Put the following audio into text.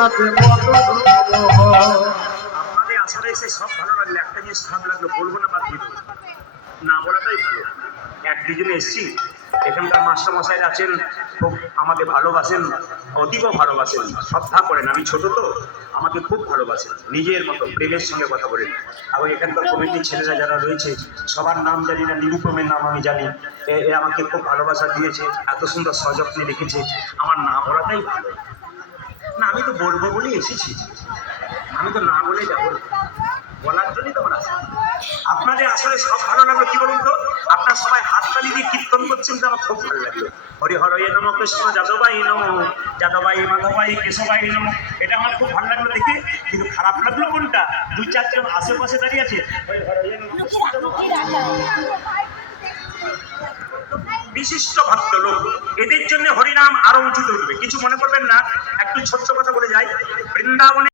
যাতে বড় আপনাদের আসলে এসে সব ভালো লাগলো, একটা জিনিস খারাপ লাগলো, বলবো না বাদ দিব, না বলাটাই ভালো। এক দুজনে এসছি, এখানকার মাস্টারমশাইরা আছেন, খুব আমাকে ভালোবাসেন, অতীব ভালোবাসেন, শ্রদ্ধা করেন। আমি ছোট তো, আমাকে খুব ভালোবাসেন, নিজের মতো প্রেমের সঙ্গে কথা বলেন। এবং এখানকার কমিটির ছেলেরা যারা রয়েছে সবার নাম জানি না, নিরুপমের নাম আমি জানি। এ আমাকে খুব ভালোবাসা দিয়েছে, এত সুন্দর সযত্নে রেখেছে, আমার না বলাটাই ভালো। না আমি তো বলবো বলেই এসেছি, আমি তো না বলে যাবো না, বলার জন্যই তো আমার আসা। আপনাদের আসলে সব ভালো লাগলো, কি বলুন তো, আপনার সবাই হাততালি দিয়ে কীর্তন করছেন, তো আমার খুব ভালো লাগলো। হরি হর এ নম, কৃষ্ণ যাদবাই নম, যাদবাই মাধবাই কেশবাই নম, এটা আমার খুব ভালো লাগলো দেখে। কিন্তু খারাপ লাগলো কোনটা, দুই চারজন আশেপাশে দাঁড়িয়ে আছে, হরি হর এ নম, বিশিষ্ট ভদ্রলোক, এদের জন্য হরিনাম আরো উঁচুতে উঠবে, কিছু মনে করবেন না। একটু ছোট্ট কথা বলে যাই, বৃন্দাবনে